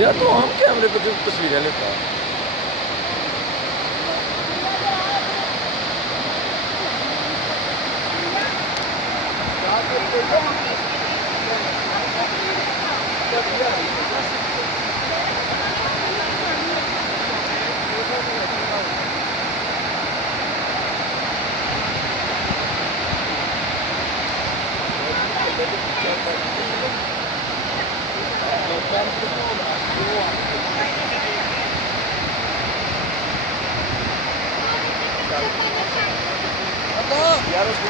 या तो हम कैमरे पे तस्वीरें लेता। यार उसको